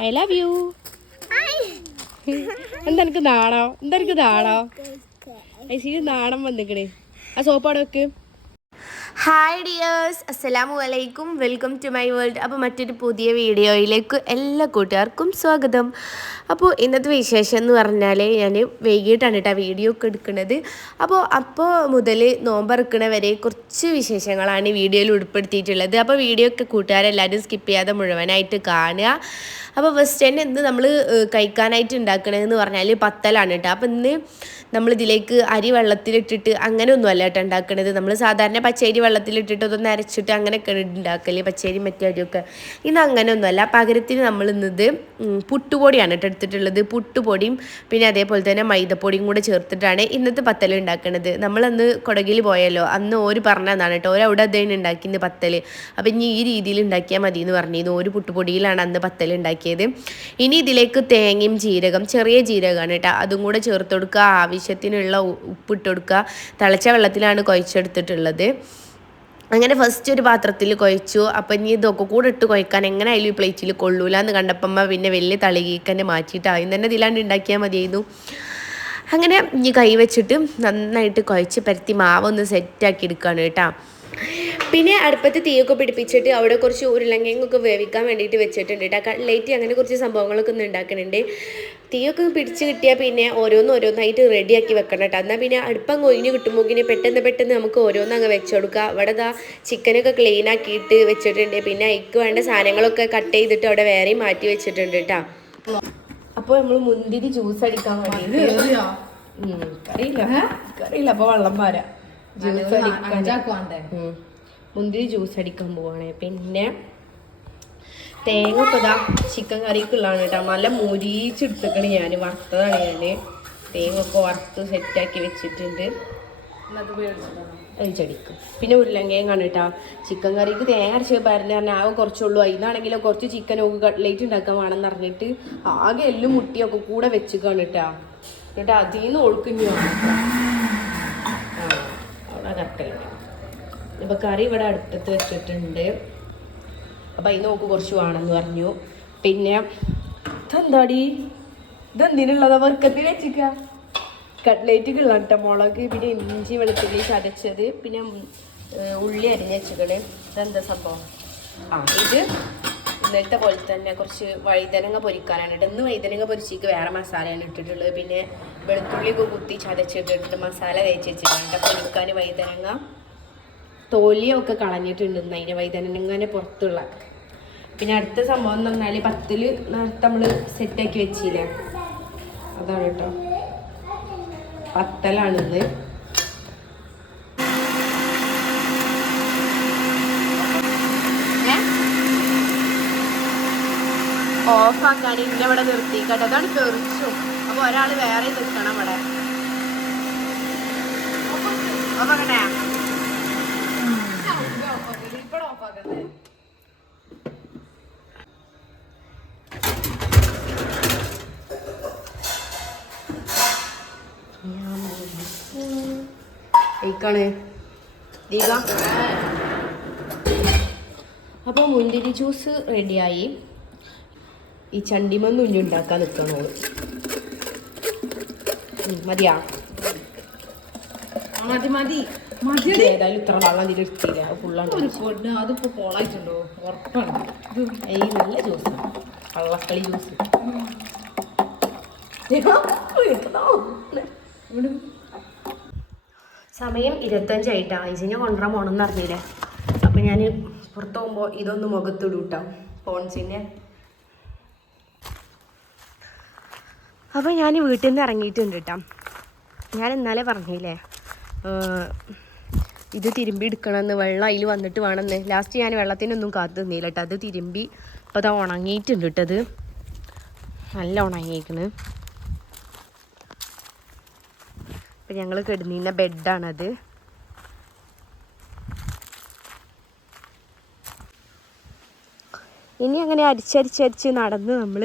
I love you എന്താ എനിക്ക് നാണോ? എന്താ നാണോ? നാണോ സി നാണം വന്നിക്കണേ. ആ സോപ്പാടൊക്കെ വെക്ക്. ഹായ് ഡിയേഴ്സ് അസ്സലാമു അലൈക്കും വെൽക്കം ടു മൈ വേൾഡ് അപ്പോൾ മറ്റൊരു പുതിയ വീഡിയോയിലേക്ക് എല്ലാ കൂട്ടുകാർക്കും സ്വാഗതം. അപ്പോൾ ഇന്നത്തെ വിശേഷം എന്ന് പറഞ്ഞാൽ ഞാൻ വൈകിട്ടാണ് കേട്ടോ വീഡിയോ ഒക്കെ എടുക്കുന്നത് അപ്പോൾ അപ്പോൾ മുതൽ നോമ്പറക്കണ വരെ കുറച്ച് വിശേഷങ്ങളാണ് വീഡിയോയിൽ ഉൾപ്പെടുത്തിയിട്ടുള്ളത്. അപ്പോൾ വീഡിയോ ഒക്കെ കൂട്ടുകാരെല്ലാവരും സ്കിപ്പ് ചെയ്യാതെ മുഴുവനായിട്ട് കാണുക. അപ്പോൾ ഫസ്റ്റ് തന്നെ ഇന്ന് നമ്മൾ കഴിക്കാനായിട്ട് ഉണ്ടാക്കണതെന്ന് പറഞ്ഞാൽ പത്തലാണ് കേട്ടോ അപ്പോൾ ഇന്ന് നമ്മളിതിലേക്ക് അരി വെള്ളത്തിലിട്ടിട്ട് അങ്ങനെ ഒന്നുമല്ല കേട്ടോ ഉണ്ടാക്കണത് നമ്മൾ സാധാരണ പച്ചരി വെള്ളത്തിലിട്ടിട്ട് അതൊന്ന് അരച്ചിട്ട് അങ്ങനെയൊക്കെയാണ് ഉണ്ടാക്കൽ പച്ചരി മറ്റേ അരിയൊക്കെ. ഇന്ന് അങ്ങനെ ഒന്നുമല്ല പകരത്തിന് നമ്മൾ ഇന്നത് പുട്ടുപൊടിയാണ് കേട്ടോ എടുത്തിട്ടുള്ളത്. പുട്ടുപൊടിയും പിന്നെ അതേപോലെ തന്നെ മൈദപ്പൊടിയും കൂടെ ചേർത്തിട്ടാണ് ഇന്നത്തെ പത്തൽ ഉണ്ടാക്കുന്നത് നമ്മളന്ന് കുടകിൽ പോയല്ലോ. അന്ന് ഓര് പറഞ്ഞതാണ് കേട്ടോ ഓര് അവിടെ അതേന് ഉണ്ടാക്കിയത് പത്തൽ അപ്പം ഇനി ഈ രീതിയിൽ ഉണ്ടാക്കിയാൽ മതി എന്ന് പറഞ്ഞിരുന്നു ഒരു പുട്ടുപൊടിയിലാണ് അന്ന് പത്തൽ ഉണ്ടാക്കിയത്. ഇനി ഇതിലേക്ക് തേങ്ങയും ജീരകം ചെറിയ ജീരകമാണ് കേട്ടോ. അതും കൂടെ ചേർത്ത് കൊടുക്കുക. ആവശ്യത്തിനുള്ള ഉപ്പിട്ട് കൊടുക്കുക. തിളച്ച വെള്ളത്തിലാണ് കുഴച്ചെടുത്തിട്ടുള്ളത്. അങ്ങനെ ഫസ്റ്റ് ഒരു പാത്രത്തിൽ കുഴച്ചു. അപ്പം ഇനി ഇതൊക്കെ കൂടെ ഇട്ട് കുഴക്കാൻ എങ്ങനെ അതിൽ പ്ലേറ്റിൽ കൊള്ളൂല എന്ന് കണ്ടപ്പമ്മ പിന്നെ വലിയ തളികീക്കന്നെ മാറ്റിയിട്ട് ആദ്യം തന്നെ ഇതിലാണ്ട് ഉണ്ടാക്കിയാൽ മതിയായിരുന്നു. അങ്ങനെ ഇനി കൈ വെച്ചിട്ട് നന്നായിട്ട് കുഴച്ച് പരത്തി മാവൊന്ന് സെറ്റാക്കി എടുക്കുകയാണ് കേട്ടോ. പിന്നെ അടുപ്പത്ത് തീയൊക്കെ പിടിപ്പിച്ചിട്ട് അവിടെ കുറച്ച് ഉരുളങ്കയൊക്കെ വേവിക്കാൻ വേണ്ടിയിട്ട് വെച്ചിട്ടുണ്ട് കേട്ടോ കട്ട്ലേറ്റ് അങ്ങനെ കുറച്ച് സംഭവങ്ങളൊക്കെ ഒന്ന് ഉണ്ടാക്കുന്നുണ്ട് തീയൊക്കെ പിടിച്ച് കിട്ടിയാൽ പിന്നെ ഓരോന്ന് ഓരോന്നായിട്ട് റെഡിയാക്കി വെക്കണം കേട്ടോ എന്നാൽ പിന്നെ അടുപ്പം കൊഴിഞ്ഞ് കിട്ടുമ്പോൾ പെട്ടെന്ന് പെട്ടെന്ന് നമുക്ക് ഓരോന്ന് അങ്ങ് വെച്ച് കൊടുക്കുക അവിടെ ഇതാ ചിക്കനൊക്കെ ക്ലീൻ ആക്കിയിട്ട് വെച്ചിട്ടുണ്ട്. പിന്നെ അതിക്ക് വേണ്ട സാധനങ്ങളൊക്കെ കട്ട് ചെയ്തിട്ട് അവിടെ വേറെയും മാറ്റി വെച്ചിട്ടുണ്ട് കേട്ടോ അപ്പോൾ നമ്മൾ മുന്തിരി ജ്യൂസ് അടിക്കാൻ വേണ്ടി അറിയില്ല അറിയില്ല അപ്പോൾ വെള്ളം പാരാ. ജ്യൂസ് അടിക്കാൻ. മുന്തിരി ജ്യൂസ് അടിക്കാൻ പോവാണ്. പിന്നെ തേങ്ങ ഒക്കെ ഇതാ ചിക്കൻ കറിക്കുള്ളതാണ് കേട്ടോ. നല്ല മുരീച്ചെടുത്തേക്കണ് ഞാൻ വറുത്തതാണ് ഞാൻ തേങ്ങ ഒക്കെ വറുത്ത് സെറ്റാക്കി വെച്ചിട്ടുണ്ട്. അരിച്ചടിക്കും പിന്നെ ഉരുളങ്കയും കേട്ടോ. ചിക്കൻ കറിക്ക് തേങ്ങ അരച്ച് പരന്ന് പറഞ്ഞാൽ ആകെ കുറച്ചുള്ളൂ. അതിനാണെങ്കിൽ കുറച്ച് ചിക്കൻ ഒക്കെ കട്ട്ലേറ്റ് ഉണ്ടാക്കാൻ വേണമെന്ന് പറഞ്ഞിട്ട് ആകെ എല്ലും മുട്ടിയൊക്കെ കൂടെ വെച്ചിക്കാണ് കേട്ടോ. എന്നിട്ട് അതിൽ നിന്ന് ഒഴുക്കുന്നു ആ അവിടെ ഇപ്പം കറി ഇവിടെ അടുപ്പത്ത് വെച്ചിട്ടുണ്ട്. അപ്പം അതിന് നോക്ക് കുറച്ച് വേണമെന്ന് പറഞ്ഞു. പിന്നെ ഇതെന്താടി? ഇതെന്തിനുള്ളതാ വർക്കത്തിൽ വെച്ചിക്ക കട്ട്ലേറ്റ് കിള്ളട്ട മുളക് പിന്നെ ഇഞ്ചി വെളുത്തുള്ളി ചതച്ചത്. പിന്നെ ഉള്ളി അരിഞ്ഞ് വെച്ചിക്കണ് ഇതെന്താ സംഭവം? ആ. ഇത് ഇന്നലത്തെ പോലെ തന്നെ കുറച്ച് വഴുതനങ്ങ പൊരിക്കാനാണ് ഇട്ട് ഇന്ന് വഴുതനങ്ങ പൊരിച്ചിക്ക് വേറെ മസാലയാണ് ഇട്ടിട്ടുള്ളത്. പിന്നെ വെളുത്തുള്ളി ഒക്കെ കുത്തി ചതച്ചിട്ടിട്ട് മസാല തേച്ച് വെച്ചിട്ടുണ്ട് പൊരിക്കാൻ വഴുതനങ്ങ. തോലിയൊക്കെ കളഞ്ഞിട്ടുണ്ട് അതിന്റെ വൈതനങ്ങനെ പുറത്തുള്ള. പിന്നെ അടുത്ത സംഭവം എന്ന് പറഞ്ഞാൽ പത്തിൽ നേരത്തെ നമ്മൾ സെറ്റാക്കി വെച്ചില്ലേ? അതാണ് കേട്ടോ പത്തലാണിത് ഓഫാക്കാൻ ഇന്ന ഇവിടെ നിർത്തിക്കട്ടെ അതാണ് തെറിച്ചു. അപ്പൊ ഒരാൾ വേറെ നിൽക്കണം ഇവിടെ. അപ്പൊ ദീപ അപ്പോൾ മുന്തിരി ജ്യൂസ് റെഡിയായി. ഈ ചണ്ടിമന്ന് ഉഞ്ഞി ഉണ്ടാക്കാൻ നിൽക്കണോൾ മതിയാ. മതി മതി. ഏതായാലും ഇത്ര വെള്ളം അതിൽ എടുത്തില്ല ഫുള്ളാണ് അതിപ്പോ കോളായിട്ടുണ്ടോ ഉറപ്പാണ്. ഈ നല്ല ജ്യൂസ് വള്ളക്കളി ജ്യൂസ് സമയം ഇരുപത്തഞ്ചായിട്ടാ. ഐസിനെ കൊണ്ടുവരാൻ പോകണമെന്ന് അറിഞ്ഞില്ലേ? അപ്പം ഞാൻ പുറത്ത് പോകുമ്പോൾ ഇതൊന്ന് മുഖത്തിടും കേട്ടോ ഫോൺസിനെ അപ്പോൾ ഞാൻ വീട്ടിൽ നിന്ന് ഇറങ്ങിയിട്ടുണ്ട് കേട്ടോ ഞാൻ ഇന്നലെ പറഞ്ഞില്ലേ ഇത് തിരുമ്പി എടുക്കണമെന്ന് വെള്ളം അതിൽ വന്നിട്ട് വേണമെന്ന്. ലാസ്റ്റ് ഞാൻ വെള്ളത്തിനൊന്നും കാത്തു നിന്നില്ല കേട്ടോ. അത് തിരുമ്പി ഇപ്പോൾ അത് ഉണങ്ങിയിട്ടുണ്ട് കേട്ടത് നല്ല ഉണങ്ങിയേക്കണ്. ഇപ്പം ഞങ്ങൾ കിടന്നിരുന്ന ബെഡാണത്. ഇനി അങ്ങനെ അരിച്ചരിച്ചരിച്ച് നടന്ന് നമ്മൾ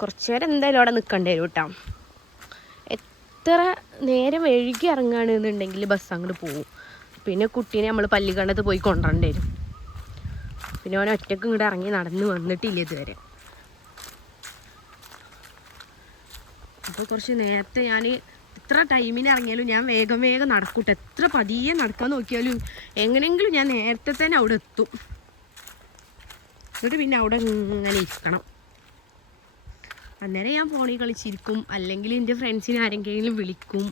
കുറച്ച് നേരം എന്തായാലും അവിടെ നിൽക്കേണ്ടി വരും കേട്ടോ. എത്ര നേരം എഴുകി ഇറങ്ങുകയാണെന്നുണ്ടെങ്കിൽ ബസ് അങ്ങോട്ട് പോകും പിന്നെ കുട്ടീനെ നമ്മൾ പള്ളിക്കണ്ടത്ത് പോയി കൊണ്ടുവരേണ്ടി വരും. പിന്നെ ഓൻ ഒറ്റയ്ക്ക് ഇങ്ങോട്ട് ഇറങ്ങി നടന്ന് വന്നിട്ടില്ല ഇതുവരെ. അപ്പോൾ കുറച്ച് നേരത്തെ ഞാൻ എത്ര ടൈമിന് ഇറങ്ങിയാലും ഞാൻ വേഗം വേഗം നടക്കൂട്ടെ. എത്ര പതിയെ നടക്കാൻ നോക്കിയാലും എങ്ങനെയെങ്കിലും ഞാൻ നേരത്തെ തന്നെ അവിടെ എത്തും. എന്നിട്ട് പിന്നെ അവിടെ ഇങ്ങനെ ഇരിക്കണം. അന്നേരം ഞാൻ ഫോണിൽ കളിച്ചിരിക്കും. അല്ലെങ്കിൽ എന്റെ ഫ്രണ്ട്സിനെ ആരെങ്കിലും വിളിക്കും.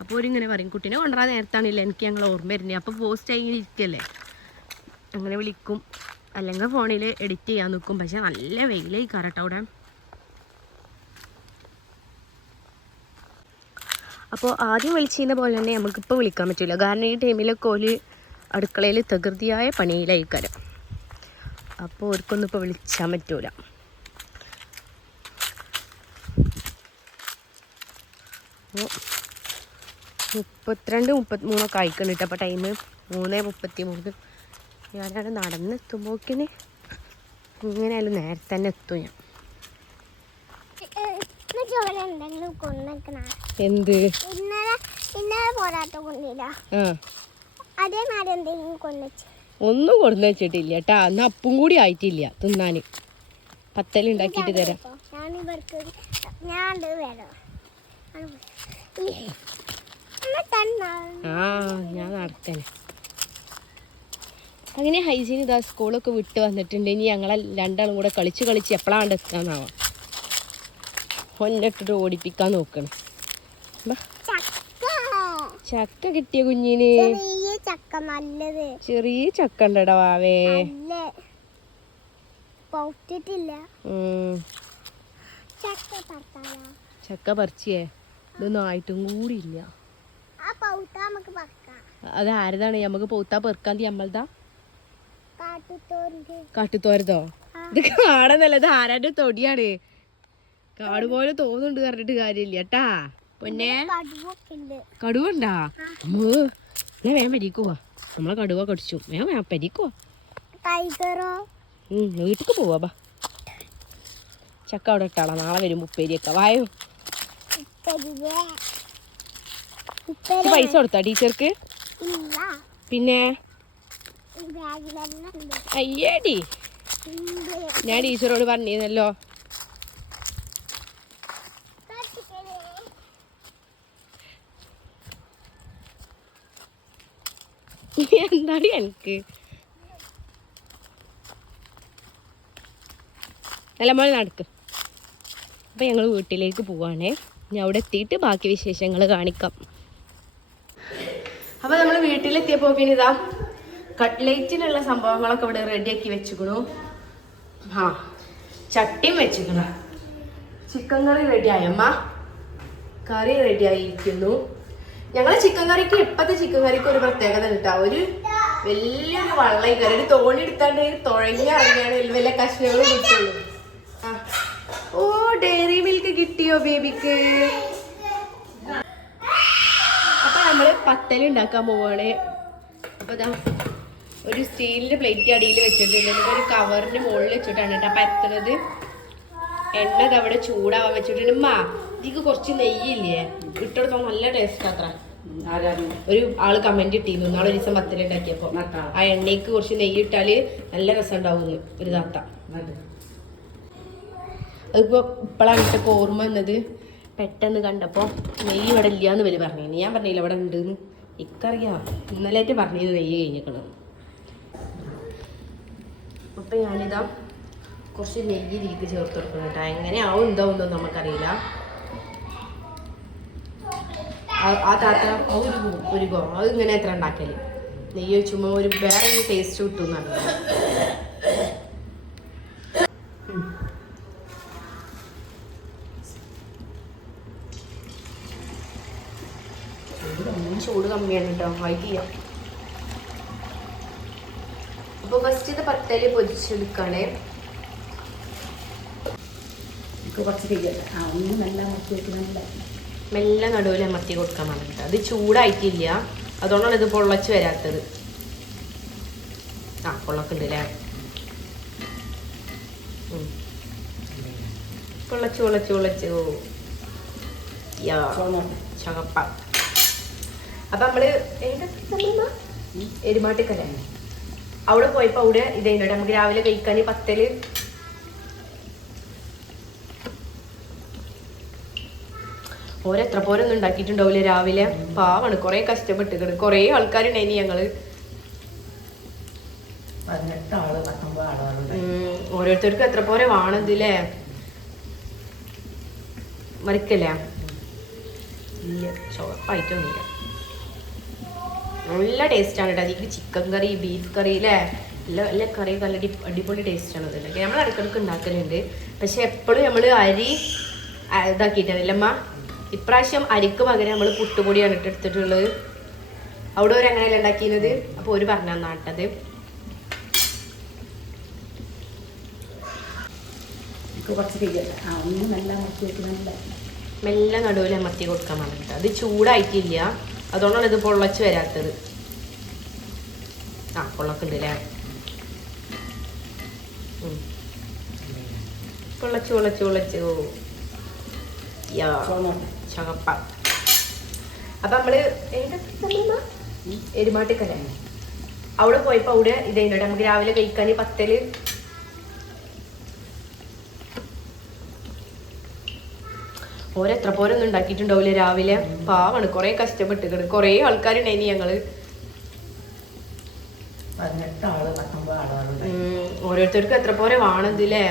അപ്പോൾ അവരിങ്ങനെ പറയും കുട്ടീനെ കൊണ്ടുവരാൻ നേരത്താണില്ല എനിക്ക് ഞങ്ങൾ ഓർമ്മ വരുന്നത് അപ്പോൾ പോസ്റ്റ് ആയി ഇരിക്കല്ലേ? അങ്ങനെ വിളിക്കും. അല്ലെങ്കിൽ ഫോണിൽ എഡിറ്റ് ചെയ്യാൻ നിൽക്കും പക്ഷെ നല്ല വെയിലായി കറട്ടോ അവിടെ. അപ്പോൾ ആദ്യം വിളിച്ചിരുന്ന പോലെ തന്നെ നമുക്കിപ്പോൾ വിളിക്കാൻ പറ്റില്ല. കാരണം ഈ ടൈമിലൊക്കെ ഒരു അടുക്കളയിൽ തകൃതിയായ പണിയിലായിക്കാരം അപ്പോൾ അവർക്കൊന്നും ഇപ്പോൾ വിളിച്ചാൻ പറ്റൂല. അപ്പോൾ മുപ്പത്തിരണ്ട് മുപ്പത്തി മൂന്നൊക്കെ മുപ്പത്തിമൂന്നൊക്കെ കേട്ടോ അപ്പോൾ ടൈം മൂന്ന് മുപ്പത്തി മൂന്ന് ഞാനവിടെ നടന്നെത്തുമ്പോക്കിന് ഇങ്ങനെയായാലും നേരത്തെ തന്നെ എത്തും ഞാൻ. എന്ത്? ഒന്നും കൊണ്ടു വെച്ചിട്ടില്ല കേട്ടാ അന്ന് അപ്പും കൂടി ആയിട്ടില്ല തിന്നാന്. പത്തലുണ്ടാക്കിയിട്ട് തരാം. ഞാൻ ഇവർക്ക് ഞാൻ വരാം തന്നെ ആ ഞാൻ നടത്തേനെ അങ്ങനെ ഹൈജീൻ ഇതാ സ്കൂളൊക്കെ വിട്ട് വന്നിട്ടുണ്ട്. ഇനി ഞങ്ങളെ രണ്ടാളും കൂടെ കളിച്ച് കളിച്ച് എപ്പോഴാണ്ട് എത്താന്നാവാം. ഒന്നിട്ടിട്ട് ഓടിപ്പിക്കാൻ നോക്കണം. ചക്ക കിട്ടിയ കുഞ്ഞിന്? ചെറിയ ചക്ക നല്ലത്. ചെറിയ ചക്ക ഉണ്ടടാ വാവേ. ഉം, ചക്ക പറിച്ചിയേ ഇതൊന്നും ആയിട്ടും കൂടി അത് ആരതാണ്? നമുക്ക് പൗത്താ പെറുക്കാൻ തീ നമ്മളതാ കാട്ടുത്തോരതോ ഇത് കാണുന്നല്ല ഇത് ആരാന്റെ തൊടിയാണ്? കാട് പോലെ തോന്നുന്നുണ്ട് പറഞ്ഞിട്ട് കാര്യമില്ല കേട്ടാ. പൊന്നെ? കടുവണ്ടാ? അമ്മോ ഞാൻ വേഗം പരിക്കുവാ. നമ്മളെ കടുവ കടിച്ചു. വേഗം വേഗം പരിക്കുവാ. ടൈഗറോ? വീട്ടിക്ക് പോവാ ബാ. ചക്ക അവിടെ ഇട്ടാളാ. നാളെ വരും ഉപ്പേരിയൊക്കെ. വായോ. പൈസ കൊടുത്താ ടീച്ചർക്ക്? പിന്നെ? അയ്യേടി. ഞാൻ ടീച്ചറോട് പറഞ്ഞിരുന്നല്ലോ. എന്താടി എനിക്ക്? നല്ല മോളെ നടക്ക്. അപ്പം ഞങ്ങൾ വീട്ടിലേക്ക് പോവാണേ. ഞാൻ അവിടെ എത്തിയിട്ട് ബാക്കി വിശേഷങ്ങൾ കാണിക്കാം. അപ്പോൾ നമ്മൾ വീട്ടിലെത്തിയപ്പോൾ പിന്നെ ഇതാ കട്ട്ലേറ്റിനുള്ള സംഭവങ്ങളൊക്കെ ഇവിടെ റെഡിയാക്കി വെച്ചുക്കണു. ആ ചട്ടിയും വെച്ചുക്കണു. ചിക്കൻ കറി റെഡിയായി അമ്മ. കറി റെഡി ആയിരിക്കുന്നു ഞങ്ങൾ ചിക്കൻ കറിക്ക് ഇപ്പത്തെ ചിക്കൻ കറിക്ക് ഒരു പ്രത്യേകത കിട്ടാ ഒരു വലിയൊരു വള്ളം കറി. ഒരു തോണി എടുത്താണ്ട് തുഴങ്ങി ഇറങ്ങിയാണ് വലിയ കഷ്ണങ്ങൾ കിട്ടുള്ളൂ ആ. ഓ ഡെയറി മിൽക്ക് കിട്ടിയോ ബേബിക്ക് അപ്പൊ നമ്മൾ പത്തൽ ഉണ്ടാക്കാൻ പോവാണ്. അപ്പൊ ഇതാ ഒരു സ്റ്റീലിന്റെ പ്ലേറ്റ് അടിയിൽ വെച്ചിട്ടുണ്ട്. എന്നിട്ട് ഒരു കവറിന് മുകളിൽ വെച്ചിട്ടാണ് കേട്ടോ. പരത്തുന്നത് എണ്ണ അവിടെ ചൂടാവാൻ വെച്ചിട്ടുണ്ട്. ഉമ്മ ഇതിക്ക് കുറച്ച് നെയ്യില്ലേ? ഇട്ടെടുത്താൽ നല്ല ടേസ്റ്റ് അത്ര. ഒരു ആൾ കമന്റ് ഇട്ടിരുന്നു. നാളെ ഒരു ദിവസം പത്തലുണ്ടാക്കിയപ്പോ ആ എണ്ണയ്ക്ക് കുറച്ച് നെയ്യ് ഇട്ടാൽ നല്ല രസം ഉണ്ടാവുന്നു ഒരു താത്ത. അതിപ്പോ ഇപ്പോഴാണ് ഇപ്പൊ ഓർമ്മ വന്നത്. പെട്ടെന്ന് കണ്ടപ്പോൾ നെയ്യ് ഇവിടെ ഇല്ലാന്ന് വലിയ പറഞ്ഞു. ഞാൻ പറഞ്ഞില്ല ഇവിടെ ഉണ്ടെന്ന്. ഇക്കറിയാം. ഇന്നലേറ്റ് പറഞ്ഞത് നെയ്യ് കഴിഞ്ഞേക്കണം അപ്പൊ ഞാനിതാ കുറച്ച് നെയ്യ് ഇതിലേക്ക് ചേർത്ത് കൊടുക്കണം കേട്ടോ. എങ്ങനെ ആവും എന്താവുന്നോ നമുക്കറിയില്ല. ആ- താത്ത ഒരു ഒരു ഗോ അത് ഇങ്ങനെ എത്ര ഉണ്ടാക്കൽ നെയ്യ് ചുമ്മാ ഒരു വേറെ ടേസ്റ്റ് കിട്ടും എന്നാണ് കമ്മിയാണ് കേട്ടോ വൈകി ചെയ്യാം. അപ്പോൾ ഫസ്റ്റ് ഇത് പത്തൽ പൊരിച്ചെടുക്കണേ. മെല്ലെ നടുവിൽ അമർത്തി കൊടുക്കാൻ പറഞ്ഞിട്ട്. അത് ചൂടായിട്ടില്ല. അതുകൊണ്ടാണ് ഇത് പൊള്ളച്ച് വരാത്തത്. ആ പൊള്ളക്കുണ്ട് അല്ലേ. പൊള്ളച്ച് പൊള്ളച്ച് പൊള്ളച്ച്. യാ. ചകപ്പ. അപ്പൊ നമ്മൾ എരുമാട്ടിക്കല? എരുമാട്ടിക്കല്ലേ? അവിടെ പോയപ്പോ അവിടെ ഇതേണ്ടോ നമുക്ക് രാവിലെ കഴിക്കാൻ പത്തൽ. ഓരെത്ര പോരൊന്നും ഉണ്ടാക്കിയിട്ടുണ്ടാവില്ല രാവിലെ. പാവാണ്. കൊറേ കഷ്ടപ്പെട്ട് കൊറേ ആൾക്കാരുണ്ടായിനി ഞങ്ങൾ. ഓരോരുത്തർക്കും എത്ര പോരെ വാണതില്ലേ? മറിക്കല്ലേ ഇല്ല. ചുവപ്പായിട്ടൊന്നുമില്ല നല്ല ടേസ്റ്റാണ് കേട്ടോ അതിൽ ചിക്കൻ കറി ബീഫ് കറി അല്ലേ എല്ലാ എല്ലാ കറിയും നല്ല അടി അടിപൊളി ടേസ്റ്റാണ് അതിലൊക്കെ നമ്മൾ ഇടയ്ക്കിടയ്ക്ക് ഉണ്ടാക്കലുണ്ട് പക്ഷെ എപ്പോഴും നമ്മൾ അരി ഇതാക്കിയിട്ടാണല്ലമ്മ ഇപ്രാവശ്യം അരിക്ക് പകരം നമ്മൾ പുട്ടുപൊടിയാണ് ഇട്ടെടുത്തിട്ടുള്ളത് അവിടെ ഒരു അങ്ങനെയല്ല ഉണ്ടാക്കിയത് അപ്പോൾ ഒരു പറഞ്ഞു തന്നാട്ടത് മെല്ലെ നടുവിൽ അമർത്തി കൊടുക്കാൻ പറഞ്ഞിട്ട്. അത് ചൂടായിട്ടില്ല. അതുകൊണ്ടാണ് ഇത് പൊള്ളച്ച് വരാത്തത്. ആ പൊള്ളക്കുണ്ട് അല്ലേ. പൊള്ളച്ച് പൊള്ളച്ച് പൊള്ളച്ച്. ചകപ്പ അപ്പൊ നമ്മൾ എരുമാട്ടിക്കല എരുമാട്ടിക്കല്ലേ? അവിടെ പോയപ്പോ അവിടെ ഇതേ നമുക്ക് രാവിലെ കഴിക്കാൻ പത്തൽ ഓരെത്ര പോരൊന്നും ഉണ്ടാക്കിയിട്ടുണ്ടാവില്ല രാവിലെ പാവാണ് കൊറേ കഷ്ടപ്പെട്ട് കൊറേ ആൾക്കാരുണ്ടായിനി ഞങ്ങൾ. ഓരോരുത്തർക്കും എത്ര പോരെ വേണതില്ലേ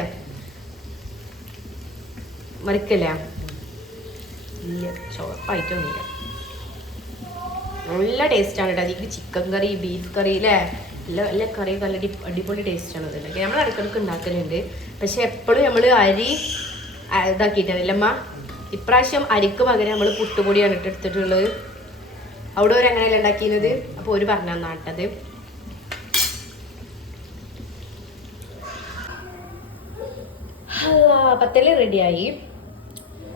മറിക്കല്ലേ? ഇല്ല ടേസ്റ്റ് നല്ല ടേസ്റ്റാണ് കേട്ടോ അതിക്ക് ചിക്കൻ കറി ബീഫ് കറി അല്ലേ എല്ലാ എല്ലാ കറിയൊക്കെ നല്ല അടിപൊളി അടിപൊളി ടേസ്റ്റാണ് അതിലൊക്കെ നമ്മൾ ഇടയ്ക്കിടയ്ക്ക് ഉണ്ടാക്കലുണ്ട്. പക്ഷെ എപ്പോഴും നമ്മൾ അരി ഇതാക്കിയിട്ടാണ് അമ്മ ഇപ്രാവശ്യം അരിക്ക് പകരം നമ്മൾ പുട്ടുപൊടിയാണ് ഇട്ടെടുത്തിട്ടുള്ളത് അവിടെ ഒരു അങ്ങനെയല്ല ഉണ്ടാക്കിയത് അപ്പോൾ ഒരു പറഞ്ഞു തന്നാട്ടത് ഹല്ലാ, പത്തൽ റെഡിയായി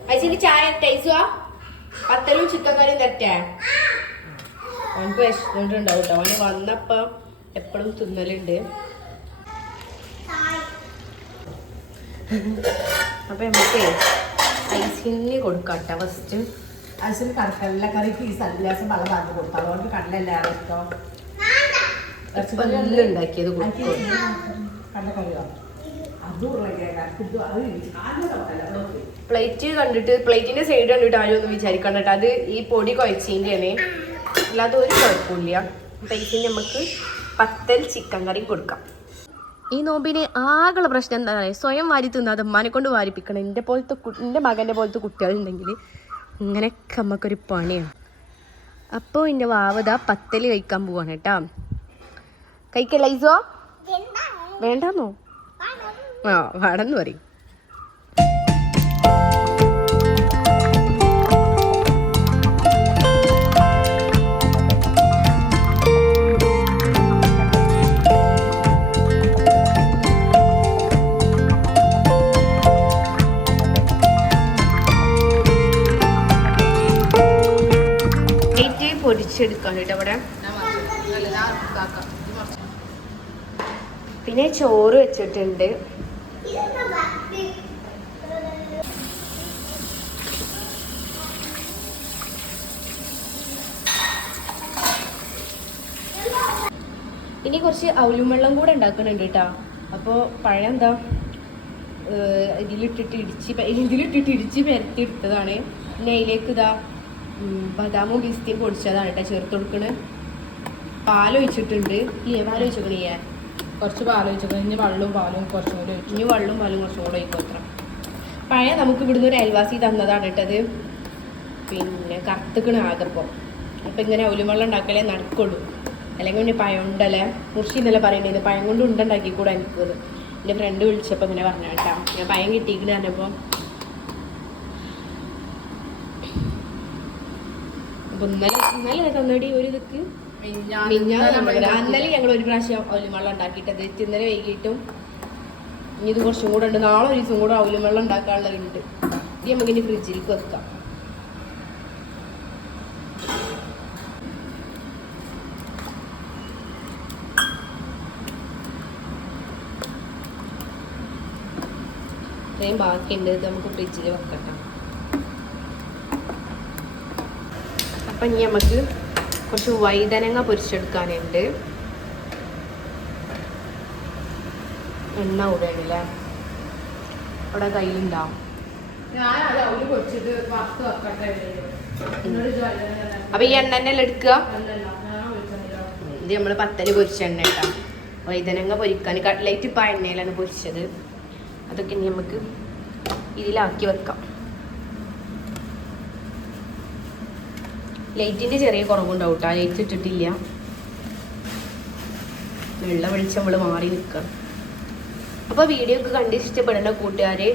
അയച്ചിന് ചായ ടേസ്റ്റ് പത്തലും ചിക്കൻ കറിയും തെറ്റേ? അവനക്ക് വിശന്നിട്ടുണ്ടാവും കേട്ടോ അവന് വന്നപ്പം എപ്പോഴും തിന്നലുണ്ട്. അപ്പൊ നമുക്ക് ഐസിന് കേട്ടോ ഫസ്റ്റ് അലസിന് കടക്കല്ല കറി ഈ സല്ലാസം പല ഭാഗത്ത് കൊടുത്തു. അതുകൊണ്ട് കടലല്ല ഇഷ്ടം. നല്ല ഉണ്ടാക്കിയത് കൊടുക്കും. കടലക്കറിയോ പ്ലേറ്റ് കണ്ടിട്ട് പ്ലേറ്റിന്റെ സൈഡ് കണ്ടിട്ട് ആരും ഒന്നും വിചാരിക്കണ്ട കേട്ടോ. അത് ഈ പൊടി കുഴച്ചതിന്റെയാണ് അല്ലാതെ ഒരു കുഴപ്പമില്ല. പ്ലേറ്റിന് നമുക്ക് പത്തൽ ചിക്കൻ കറി കൊടുക്കാം. ഈ നോമ്പിന് ആകെയുള്ള പ്രശ്നം എന്താ പറയുക സ്വയം വാരി തിന്നാതെ ഉമ്മാനെ കൊണ്ട് വാരിപ്പിക്കണം. എന്റെ പോലത്തെ എന്റെ മകന്റെ പോലത്തെ കുട്ടികളുണ്ടെങ്കിൽ ഇങ്ങനെയൊക്കെ നമുക്കൊരു പണിയാണ്. അപ്പോൾ എന്റെ വാവത പത്തൽ കഴിക്കാൻ പോവാണ് കേട്ടോ. കഴിക്കല്ല ഇസോ വേണ്ടാന്നോ? ആ വേണമെന്ന് പറയും. പ്ലേറ്റ് പൊരിച്ചെടുക്കാൻ കേട്ടോ ഇവിടെ. പിന്നെ ചോറ് വെച്ചിട്ടുണ്ട്. ഇനി കുറച്ച് ഔലും വെള്ളം കൂടെ ഉണ്ടാക്കുന്നുണ്ട് കേട്ടോ. അപ്പോ പഴം എന്താ? ഇതിലിട്ടിട്ട് ഇടിച്ച് ഇതിലിട്ടിട്ട് ഇടിച്ച് പരത്തി എടുത്തതാണ്. പിന്നെ അതിലേക്ക് ഇതാ ബദാമും പിസ്തയും പൊടിച്ചതാണ് കേട്ടോ ചേർത്ത് കൊടുക്കണത് പാലൊഴിച്ചിട്ടുണ്ട്. ഇല്ലേ പാലൊഴിച്ചോക്കണേ കുറച്ച് പാൽ ഒഴിച്ചത് ഇനി വെള്ളവും പാലും കുറച്ചും കൂടി ഒഴിച്ചു. ഇനി വെള്ളവും പാലും കുറച്ചും കൂടെ ഒഴിക്കും അത്ര. പഴയ നമുക്ക് ഇവിടുന്ന് ഒരു അയൽവാസി തന്നതാണ് ഇട്ടത് പിന്നെ കറുത്തുക്കണ ആകപ്പം. അപ്പം ഇങ്ങനെ ഒലും വെള്ളം ഉണ്ടാക്കലേ നടക്കുള്ളൂ. അല്ലെങ്കിൽ പിന്നെ പഴം ഉണ്ടല്ലേ? മുർഷി ഇന്നലെ പറയണ്ടത് പഴം കൊണ്ട് ഉണ്ടുണ്ടാക്കി കൂടെ എനിക്ക് എന്റെ ഫ്രണ്ട് വിളിച്ചപ്പോൾ ഇങ്ങനെ പറഞ്ഞു കേട്ടോ ഞാൻ പഴം കിട്ടിയിരിക്കണ പറഞ്ഞപ്പോൾ അപ്പൊ ഇന്നലെ ഇന്നലെ തന്നടി ഒരു ഇതൊക്കെ? അന്നലെ ഞങ്ങൾ ഒരു പ്രാവശ്യം അവലും വെള്ളം ഉണ്ടാക്കിയിട്ടത് ഇന്നലെ വൈകിട്ടും ഇനി ഇത് കുറച്ചും കൂടെ ഉണ്ട്. നാളെ ഒരു ദിവസം കൂടെ അവലും വെള്ളം ഉണ്ടാക്കാനുള്ളതുണ്ട് ഇത്. നമുക്ക് ഇനി ഫ്രിഡ്ജിലേക്ക് വെക്കാം. ഇത്രയും ബാക്കിയുണ്ട്. നമുക്ക് ഫ്രിഡ്ജിൽ വെക്കട്ടെ. അപ്പം ഇനി നമുക്ക് കുറച്ച് വൈതനങ്ങ പൊരിച്ചെടുക്കാനുണ്ട്. എണ്ണ കൂടെയാണല്ലേ അവിടെ കയ്യിലുണ്ടാവും. അപ്പൊ ഈ എണ്ണ തന്നെ എടുക്കുക ഇത് നമ്മൾ പത്തൽ പൊരിച്ച എണ്ണ കേട്ടോ. വൈതനങ്ങ പൊരിക്കാൻ കട്ട്ലൈറ്റ് ഇപ്പം എണ്ണയിലാണ് പൊരിച്ചത്. അതൊക്കെ ഇനി നമുക്ക് ഇതിലാക്കി വെക്കാം. ലൈറ്റിന്റെ ചെറിയ കുറവുണ്ടാവും കേട്ടോ. ലൈറ്റ് ഇട്ടിട്ടില്ല. വെള്ള വെളിച്ചം നമ്മൾ മാറി നിൽക്കാം അപ്പോൾ വീഡിയോ ഒക്കെ കണ്ട് ഇഷ്ടപ്പെടേണ്ട കൂട്ടുകാരെ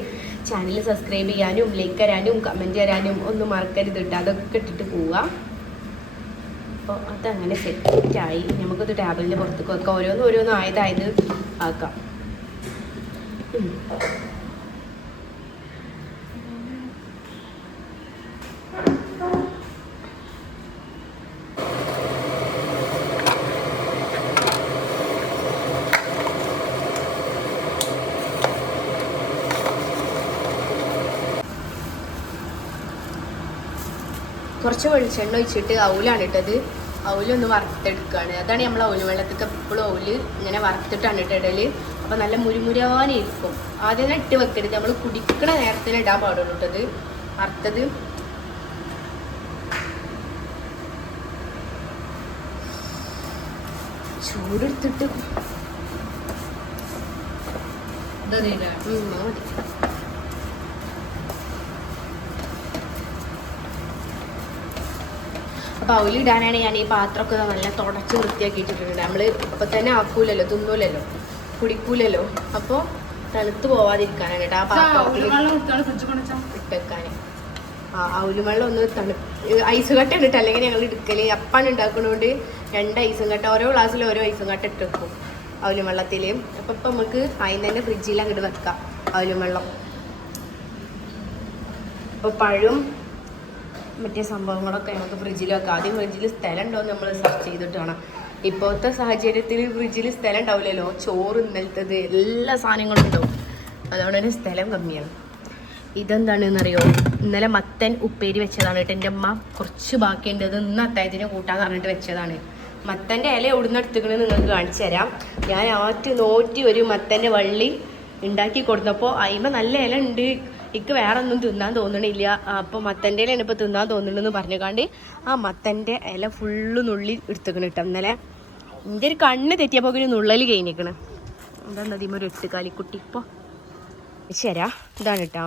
ചാനൽ സബ്സ്ക്രൈബ് ചെയ്യാനും ലൈക്ക് തരാനും കമന്റ് തരാനും ഒന്നും മറക്കരുത് കേട്ടോ. അതൊക്കെ ഇട്ടിട്ട് പോവുക അപ്പോൾ അതങ്ങനെ സെറ്റായി നമുക്കത് ടാബ്ലറ്റിന്റെ പുറത്തേക്ക് വെക്കാം. ഓരോന്ന് ഓരോന്ന് ആയതായത് ആക്കാം. കുറച്ച് വെളിച്ചെണ്ണ ഒഴിച്ചിട്ട് ഔലാണ് ഇട്ടത്. ഔലൊന്ന് വറുത്തെടുക്കുകയാണ് അതാണ് നമ്മൾ ഔൽ വെള്ളത്തൊക്കെ എപ്പോഴും ഔൽ ഇങ്ങനെ വറുത്തിട്ടാണ് ഇട്ടിടൽ അപ്പം നല്ല മുരുമുരാനിരിക്കും ആദ്യം ഇട്ട് വെക്കരുത്. നമ്മൾ കുടിക്കണ നേരത്തിന് ഇടാൻ പാടുള്ളൂ ഇട്ടത് വറുത്തത്. ചൂടെടുത്തിട്ട്. മതി. അപ്പൊ അവലിടാനാണ് ഞാൻ ഈ പാത്രമൊക്കെ നല്ല തുടച്ച് വൃത്തിയാക്കി ഇട്ടിട്ടുണ്ട്. നമ്മൾ ഇപ്പൊ തന്നെ ആക്കൂലല്ലോ തിന്നൂലല്ലോ കുടിക്കൂലല്ലോ. അപ്പോൾ തണുത്ത് പോവാതിരിക്കാനാണ് കേട്ടോ ആ പാത്രത്തിൽ. ഇട്ടേക്കാന്. ആ അവലുവെള്ളം ഒന്ന് തണു ഐസ് കട്ട ഇട്ടിട്ട് അല്ലെങ്കിൽ ഞങ്ങൾ എടുക്കൽ. അപ്പാണ് ഉണ്ടാക്കണോണ്ട് രണ്ട് ഐസും കട്ട ഓരോ ഗ്ലാസ്സിൽ ഓരോ ഐസും കട്ട ഇട്ട് വെക്കും അവലും വെള്ളത്തിൽ അപ്പം ഇപ്പം നമുക്ക് അതിന് തന്നെ ഫ്രിഡ്ജിൽ അങ്ങോട്ട് വെക്കാം അവലും വെള്ളം അപ്പോൾ പഴം മറ്റേ സംഭവങ്ങളൊക്കെ നമുക്ക് ഫ്രിഡ്ജിൽ വെക്കാം ആദ്യം ഫ്രിഡ്ജിൽ സ്ഥലം ഉണ്ടോ എന്ന് നമ്മൾ സെർച്ച് ചെയ്തിട്ട് വേണം. ഇപ്പോഴത്തെ സാഹചര്യത്തിൽ ഫ്രിഡ്ജിൽ സ്ഥലം ഉണ്ടാവില്ലല്ലോ ചോറ് ഇന്നലത്തത് എല്ലാ സാധനങ്ങളും ഉണ്ടാവും. അതുകൊണ്ട് തന്നെ സ്ഥലം കമ്മിയാണ്. ഇതെന്താണെന്നറിയോ? ഇന്നലെ മത്തൻ ഉപ്പേരി വെച്ചതാണ് കേട്ടോ എന്റെ അമ്മ കുറച്ച് ബാക്കിയുണ്ട്. അത് ഇന്ന് അത്തായത്തിന് കൂട്ടാൻ പറഞ്ഞിട്ട് വെച്ചതാണ്. മത്തന്റെ ഇല എടുത്തുക്കണെന്ന് നിങ്ങൾക്ക് കാണിച്ചു തരാം. ഞാൻ ആറ്റ് നോറ്റി ഒരു മത്തന്റെ വള്ളി ഉണ്ടാക്കി കൊടുത്തപ്പോൾ അതിമ നല്ല ഇല ഉണ്ട്. എനിക്ക് വേറെ ഒന്നും തിന്നാൻ തോന്നണില്ല. അപ്പോൾ മത്തന്റെ ഇലയാണ് ഇപ്പോൾ തിന്നാൻ പറഞ്ഞു പറഞ്ഞുകാണ്ട് ആ മത്തന്റെ ഇല ഫുള്ള് നുള്ളി എടുത്തുക്കണ് കേട്ടോ ഇന്നലെ. എന്റെ ഒരു കണ്ണ് തെറ്റിയപ്പോൾ ഒരു നുള്ളൽ കഴിഞ്ഞിക്കണ്. എന്താ അതിമ ഒരു എട്ടുകാലിക്കുട്ടി? ഇപ്പോൾ ശരാ ഇതാണ് കേട്ടോ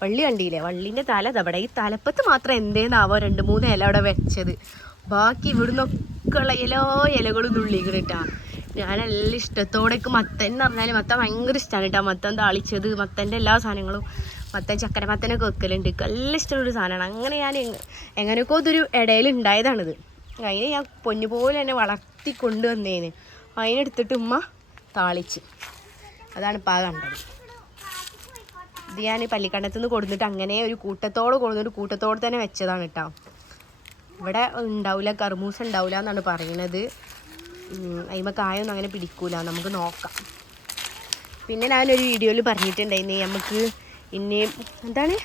വള്ളി കണ്ടില്ലേ? വള്ളിന്റെ തല തവിടെ ഈ തലപ്പത്ത് മാത്രം എന്തേന്നാവോ രണ്ട് മൂന്ന് ഇല അവിടെ വെച്ചത്. ബാക്കി ഇവിടുന്നൊക്കെ ഉള്ള എല്ലാ ഇലകളും നുള്ളിക്കണം കേട്ടാ ഞാനെല്ലാം ഇഷ്ടത്തോടേക്ക് മത്തൻ എന്ന് പറഞ്ഞാൽ മത്തൻ ഭയങ്കര ഇഷ്ടമാണ് കേട്ടോ മത്തൻ താളിച്ചത് മത്തന്റെ എല്ലാ സാധനങ്ങളും മത്തൻ ചക്കര മത്തനൊക്കെ വെക്കലുണ്ട്. നല്ല ഇഷ്ടമുള്ളൊരു സാധനമാണ്. അങ്ങനെ ഞാൻ എങ്ങ- എങ്ങനെയൊക്കെ ഇതൊരു ഇടയിൽ ഉണ്ടായതാണിത്. അതിനെ ഞാൻ പൊന്നുപോലെ തന്നെ വളർത്തി കൊണ്ടുവന്നേന്. അതിനെടുത്തിട്ട് ഉമ്മ താളിച്ച്. അതാണ് ഇപ്പം കണ്ടത്. ഇത് ഞാൻ പള്ളിക്കണ്ടത്തു നിന്ന് കൊടുത്തിട്ട് അങ്ങനെ ഒരു കൂട്ടത്തോടെ കൊടുത്തിട്ട് കൂട്ടത്തോടെ തന്നെ വെച്ചതാണ് കേട്ടോ ഇവിടെ ഉണ്ടാവില്ല കർമൂസ ഉണ്ടാവില്ല എന്നാണ് പറയുന്നത് അതിമ കായൊന്നും അങ്ങനെ പിടിക്കൂല. നമുക്ക് നോക്കാം. പിന്നെ ഞാനൊരു വീഡിയോയിൽ പറഞ്ഞിട്ടുണ്ടായിരുന്നു നമുക്ക് ഇനി എന്താണ്?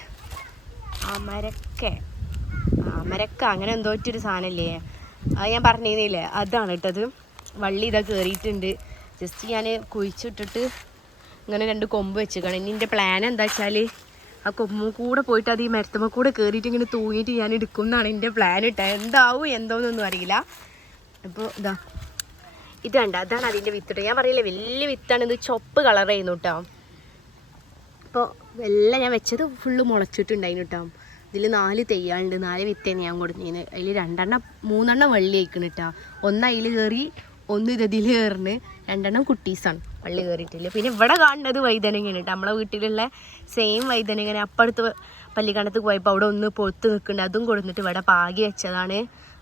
അമരക്ക. അമരക്ക അങ്ങനെ എന്തോ ഒരു സാധനമല്ലേ അത് ഞാൻ പറഞ്ഞിരുന്നില്ലേ? അതാണ് കേട്ടത് വള്ളി ഇതാ കയറിയിട്ടുണ്ട് ജസ്റ്റ് ഞാൻ കുഴിച്ചിട്ടിട്ട് ഇങ്ങനെ രണ്ട് കൊമ്പ് വെച്ചേക്കാണ്. ഇനി എന്റെ പ്ലാൻ എന്താ വെച്ചാൽ ആ കൊമ്പ് കൂടെ പോയിട്ട് അത് ഈ മരത്തമ്മ കൂടെ കയറിയിട്ട് ഇങ്ങനെ തൂങ്ങിയിട്ട് ഞാൻ എടുക്കും എന്നാണ് എന്റെ പ്ലാൻ ഇട്ടത് എന്താവും എന്തോന്നൊന്നും അറിയില്ല. അപ്പോൾ ഇതാ ഇത് കണ്ട അതാണ് അതിന്റെ വിത്തിട്ട് ഞാൻ പറയില്ലേ വലിയ വിത്താണ് ഇത്. ചൊപ്പ് കളർ ചെയ്യുന്നു കേട്ടോ അപ്പോൾ എല്ലാം ഞാൻ വെച്ചത് ഫുള്ള് മുളച്ചിട്ടുണ്ടായിരുന്നു കേട്ടോ ഇതിൽ നാല് തെയ്യാളുണ്ട്. നാല് വിത്തേന് ഞാൻ കൊടുത്തിന് അതിൽ രണ്ടെണ്ണം മൂന്നെണ്ണം വെള്ളി അയക്കണ് കേട്ടോ ഒന്ന് അതിൽ കയറി ഒന്ന് ഇത് ഇതിൽ കയറിന് രണ്ടെണ്ണം കുട്ടീസാണ് വള്ളി കയറിയിട്ടില്ല പിന്നെ ഇവിടെ കാണുന്നത് വൈതനങ്ങയാണ് കേട്ടോ നമ്മളെ വീട്ടിലുള്ള സെയിം വൈതനങ്ങനെ അപ്പടുത്ത് പല്ലിക്കണത്ത് പോയപ്പോൾ അവിടെ ഒന്ന് പൊത്ത് നിൽക്കുന്നുണ്ട് അതും കൊടുത്തിട്ട് ഇവിടെ പാകി വെച്ചതാണ്.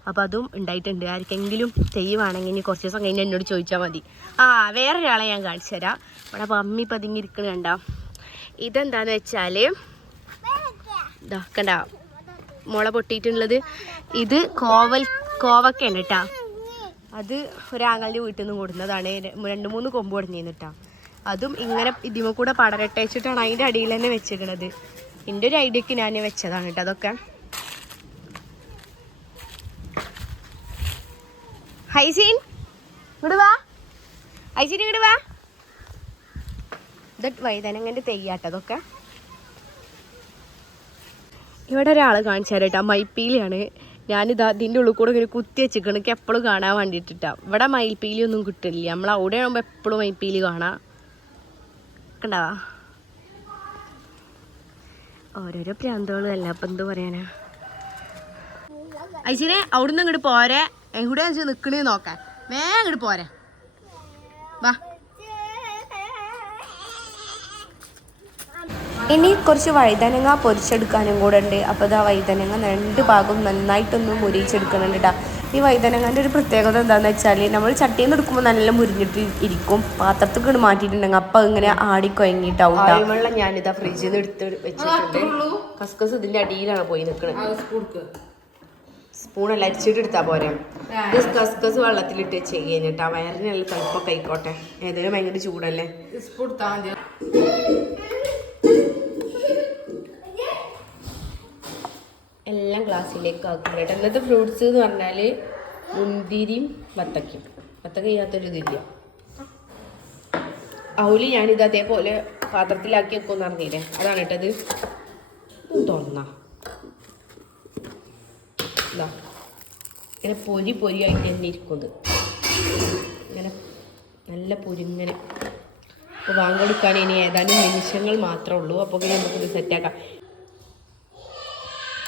അപ്പോൾ അതും ഉണ്ടായിട്ടുണ്ട്. ആർക്കെങ്കിലും ചെയ്യുവാണെങ്കിൽ ഇനി കുറച്ച് ദിവസം കഴിഞ്ഞ് എന്നോട് ചോദിച്ചാൽ മതി. ആ വേറൊരാളെ ഞാൻ കാണിച്ചു തരാം. ഇവിടെ പമ്മി പതുങ്ങിയിരിക്കണ കണ്ടോ? ഇതെന്താന്ന് വെച്ചാൽ ഇതാക്കണ്ട കണ്ട? മുള പൊട്ടിയിട്ടുള്ളത്. ഇത് കോവൽ കോവക്കയാണ് കേട്ടാ അത് ഒരാങ്ങളുടെ വീട്ടിൽ നിന്ന് കൊടുക്കുന്നതാണ് രണ്ട് മൂന്ന് കൊമ്പ് കൊടുഞ്ഞിരുന്നു കേട്ടോ അതും ഇങ്ങനെ ഇതിമ കൂടെ പടരട്ടയച്ചിട്ടാണ് അതിന്റെ അടിയിൽ തന്നെ വെച്ചിരിക്കണത്. എന്റെ ഒരു ഐഡിയക്ക് ഞാൻ വെച്ചതാണ് കേട്ടോ അതൊക്കെ. ഹൈസീൻ ഇങ്ങോട്ട് വാ. ഹൈസീൻ ഇങ്ങോട്ട് വാ. ഇത് വൈതനങ്ങന്റെ തെയ്യാട്ടതൊക്കെ ഇവിടെ ഒരാൾ കാണിച്ചു തരാം കേട്ടോ മയിൽപ്പീലിയാണ്. ഞാനിതാ ഇതിന്റെ ഉള്ളിൽ കൂടെ ഇങ്ങനെ കുത്തി വെച്ചിരിക്കണം. എപ്പോഴും കാണാൻ വേണ്ടിയിട്ടാ ഇവിടെ മയിൽപ്പീലി ഒന്നും കിട്ടില്ല. നമ്മൾ അവിടെ ആകുമ്പോൾ എപ്പോഴും മയിൽപ്പീലി കാണാം. കണ്ടാവാ ഓരോരോ പ്രാന്തകളും അല്ല അപ്പം എന്ത് പറയാനാ? ഐശ്വര്യ അവിടുന്ന് ഇങ്ങോട്ട് പോരെ. എവിടെ നിൽക്കണേ നോക്കാൻ. വേഗം ഇങ്ങോട്ട് പോരെ. വാ. ഇനി കുറച്ച് വഴുതനങ്ങ പൊരിച്ചെടുക്കാനും കൂടെ ഉണ്ട്. അപ്പോൾ ഇതാ വഴുതനങ്ങ രണ്ട് ഭാഗവും നന്നായിട്ടൊന്ന് മുരിച്ചെടുക്കുന്നുണ്ട് കേട്ടോ ഈ വഴുതനങ്ങന്റെ ഒരു പ്രത്യേകത എന്താണെന്ന് വെച്ചാൽ നമ്മൾ ചട്ടിയിൽ നിന്ന് എടുക്കുമ്പോൾ നല്ല മുരിഞ്ഞിട്ട് ഇരിക്കും. പാത്രത്തൊക്കെ ഇട്ട് മാറ്റിയിട്ടുണ്ടെങ്കിൽ അപ്പം ഇങ്ങനെ ആടിക്കൊയങ്ങിയിട്ടാവും വെള്ളം ഞാനിതാ ഫ്രിഡ്ജിൽ നിന്ന് എടുത്ത് വെച്ചിട്ടുണ്ട്. കസ്കസ് ഇതിന്റെ അടിയിലാണ് പോയി നിൽക്കുന്നത് അത് അരിച്ചിട്ടെടുത്താൽ പോരെ. ഇത് കസ്കസ് വെള്ളത്തിലിട്ട് ചെയ്യുന്നിട്ട് ആ വയറിനെല്ലാം നല്ല തണുപ്പൊക്കെ ആയിക്കോട്ടെ ഏതായാലും ഭയങ്കര ചൂടല്ലേ? എല്ലാം ഗ്ലാസ്സിലേക്ക് ആക്കും കേട്ടോ. ഇന്നത്തെ ഫ്രൂട്ട്സ് എന്ന് പറഞ്ഞാൽ മുന്തിരിയും വത്തക്കയും. വത്തക്ക ചെയ്യാത്തൊരു ഇതില്ല. ഔലി ഞാനിത് അതേപോലെ പാത്രത്തിലാക്കി വെക്കുമെന്ന് അറിഞ്ഞില്ലേ? അതാണ് കേട്ടത്. തുറന്ന ഇതാ ഇങ്ങനെ പൊരി പൊരിയായിട്ട് തന്നെ ഇരിക്കുന്നത്. ഇങ്ങനെ നല്ല പൊരിങ്ങനെ അപ്പോൾ വാങ്ങിക്കൊടുക്കാൻ ഇനി ഏതാനും നിമിഷങ്ങൾ മാത്രമേ ഉള്ളൂ. അപ്പോൾ ഇനി നമുക്കിത് സെറ്റാക്കാം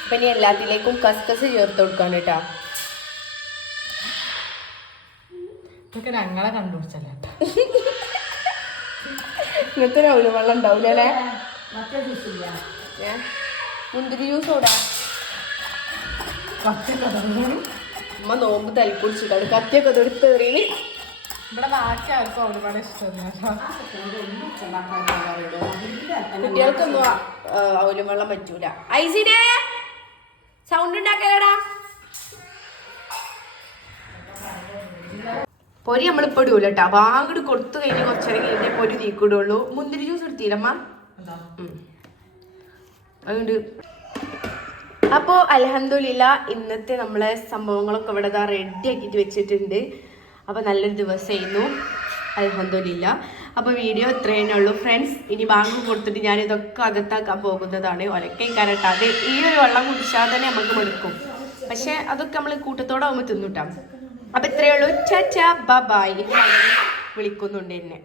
അപ്പം ഇനി എല്ലാത്തിലേക്കും കസ്കസ് ചേർത്ത് കൊടുക്കാൻ കേട്ടോ. ഇതൊക്കെ ഞങ്ങളെ കണ്ടുപിടിച്ചല്ലേ? ഇങ്ങനത്തെ രാവിലെ വെള്ളം ഉണ്ടാവില്ല? മുന്തിരി ജ്യൂസ് ഓടാ കുറച്ചൊക്കെ അമ്മ നോമ്പ് തലിപ്പൊടിച്ചിട്ടാണ് കത്തിയൊക്കെ തൊടുത്ത് എറിയണ് ഇവിടെ ബാക്കി ആർക്കും ഒരുപാട് ഇഷ്ടമല്ല കുട്ടികൾക്കൊന്നും അവലും വെള്ളം പറ്റൂല. ഐസിനെ സൗണ്ട് ഉണ്ടാക്കലടാ. പൊരി നമ്മളിപ്പോ ഇടൂല കേട്ടോ. വാങ്ങട് കൊടുത്തു കഴിഞ്ഞ് കുറച്ചേരം കഴിഞ്ഞ പൊരി നീക്കിടുള്ളൂ. മുന്തിരി ജ്യൂസ് എടുത്തില്ലമ്മ? അതുകൊണ്ട് അപ്പോൾ അലഹദില്ല ഇന്നത്തെ നമ്മളെ സംഭവങ്ങളൊക്കെ ഇവിടെ ഇതാ റെഡി ആക്കിയിട്ട് വെച്ചിട്ടുണ്ട്. അപ്പോൾ നല്ലൊരു ദിവസമായിരുന്നു. അലഹദില്ല അപ്പോൾ വീഡിയോ ഇത്രയേ ഉള്ളൂ. ഫ്രണ്ട്സ് ഇനി ബാങ്ക് കൊടുത്തിട്ട് ഞാൻ ഇതൊക്കെ അകത്താക്കാൻ പോകുന്നതാണ്. ഒലക്കൈക്കാരട്ടോ അത് ഈ ഒരു വെള്ളം കുടിച്ചാൽ തന്നെ നമുക്ക് മടുക്കും പക്ഷെ അതൊക്കെ നമ്മൾ കൂട്ടത്തോടെ ആകുമ്പോൾ തിന്നുട്ടാം. അപ്പോൾ ഇത്രയേ ഉള്ളൂ. ചാ ബായ് വിളിക്കുന്നുണ്ട് എന്നെ.